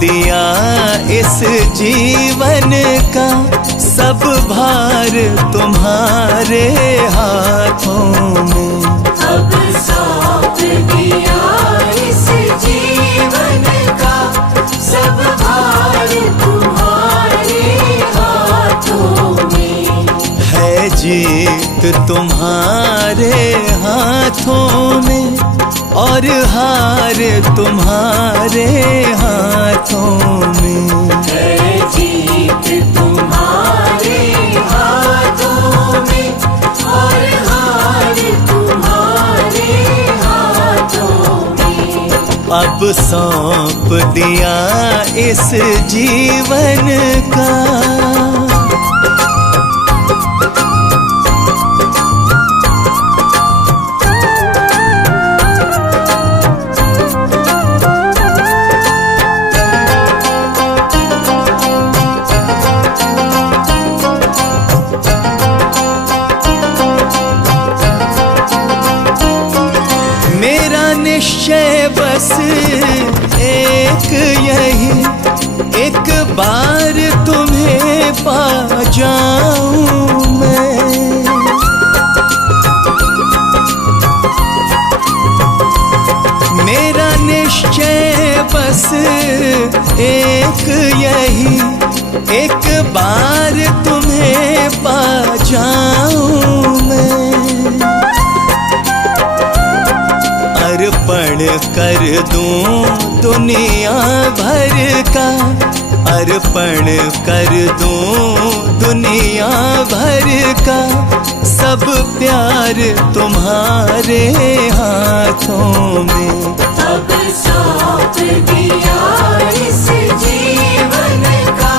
दिया इस जीवन का सब भार तुम्हारे हाथों में। अब सौंप दिया इस जीवन का सब भार तुम्हारे हाथों में। है जीत तुम्हारे हाथों में और हार तुम्हारे हाथों में। है जीत तुम्हारे हाथों में और हार तुम्हारे हाथों में। अब सौंप दिया इस जीवन का। निश्चय बस एक यही, एक बार तुम्हें पा जाऊं मैं। मेरा निश्चय बस एक यही, एक बार तुम्हें पा जाऊं मैं। अर्पण कर दूं दुनिया भर का, अर्पण कर दूं दुनिया भर का सब प्यार तुम्हारे हाथों में। अब सौंप दिया इस जीवन का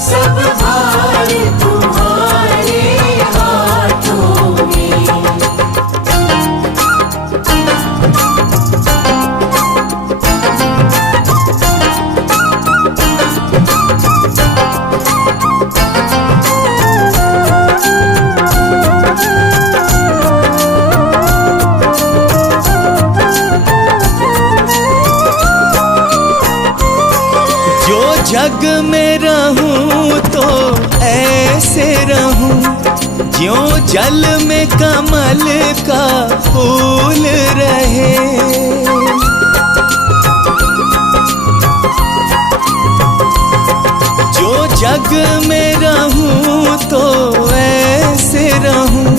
सब भार तुम्हारे हाथों में। जग में रहूं तो ऐसे रहूं ज्यों जल में कमल का फूल रहे। जो जग में रहूं तो ऐसे रहूं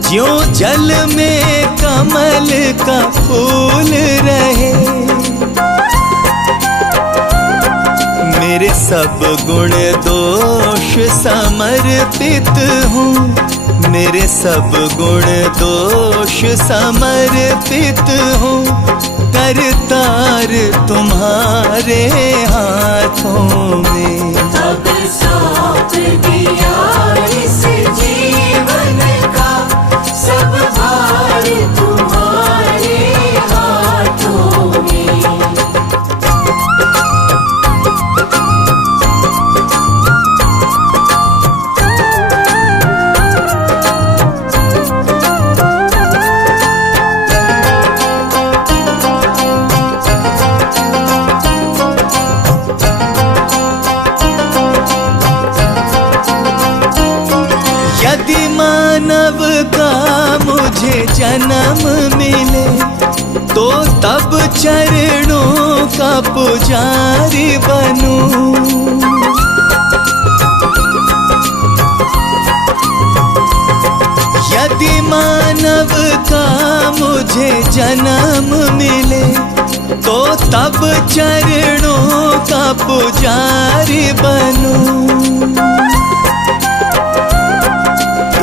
ज्यों जल में कमल का फूल रहे। मेरे सब गुण दोष समर्पित हूँ, मेरे सब गुण दोष समर्पित हूँ। करतार तुम्हारे हाथों में। अब सौंप दिया इस जीवन का सब भार तुम्हारे हाथों में। यदि मानव का मुझे जन्म मिले तो तब चरणों का पुजारी बनूं। यदि मानव का मुझे जन्म मिले तो तब चरणों का पुजारी बनूं।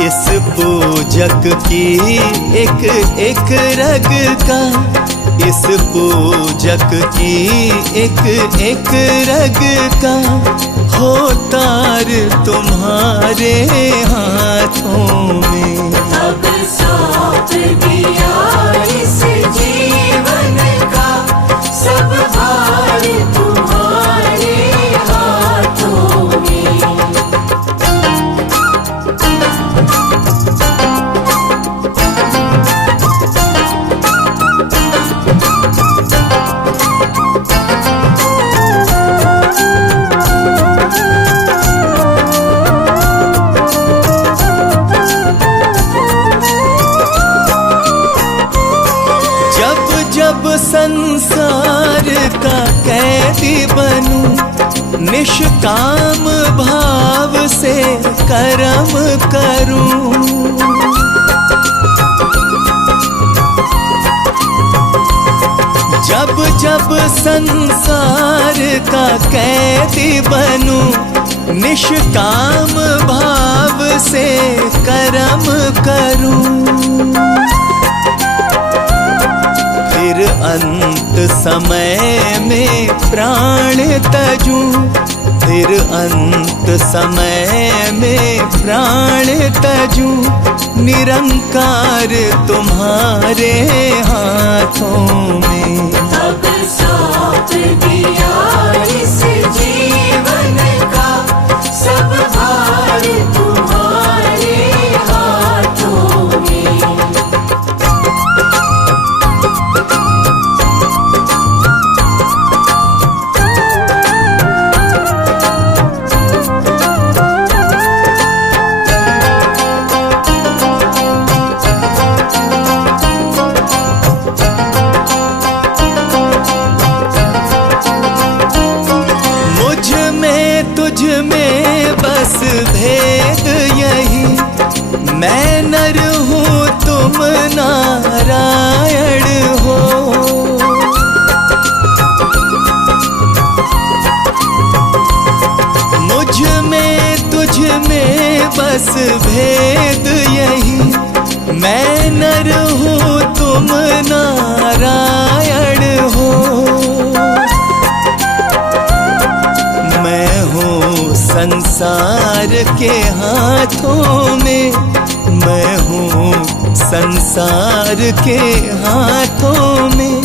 इस पूजक की एक एक रग का, इस पूजक की एक एक रग का हो तार तुम्हारे हाथों में। अब सौंप दिया इस जीवन का सब भार तुम्हारे हाथों में। निष्काम भाव से कर्म करूं। जब जब संसार का कैदी बनूं, निष्काम भाव से कर्म करूं। फिर अंत समय में प्राण तजूं, फिर अंत समय में प्राण तजूं। निरंकार तुम्हारे हाथों में। अब सौंप दिया इस जीवन का सब भार तुम्हारे हाथों में। तुझ में बस भेद यही, मैं नर हूँ तुम नारायण हो। मुझ में तुझ में बस भेद यही, मैं नर हूँ तुम नारायण हो। संसार के हाथों में, मैं हूँ संसार के हाथों में।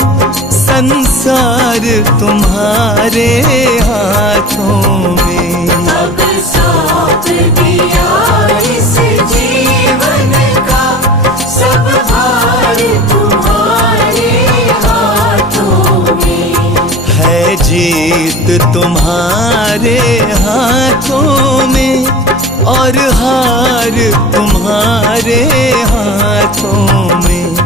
संसार तुम्हारे हाथों में। अब सौंप दिया इस जीवन का सब भार तुम्हारे हाथों में। है जीत तुम्हारे हाथों में और हार तुम्हारे हाथों में।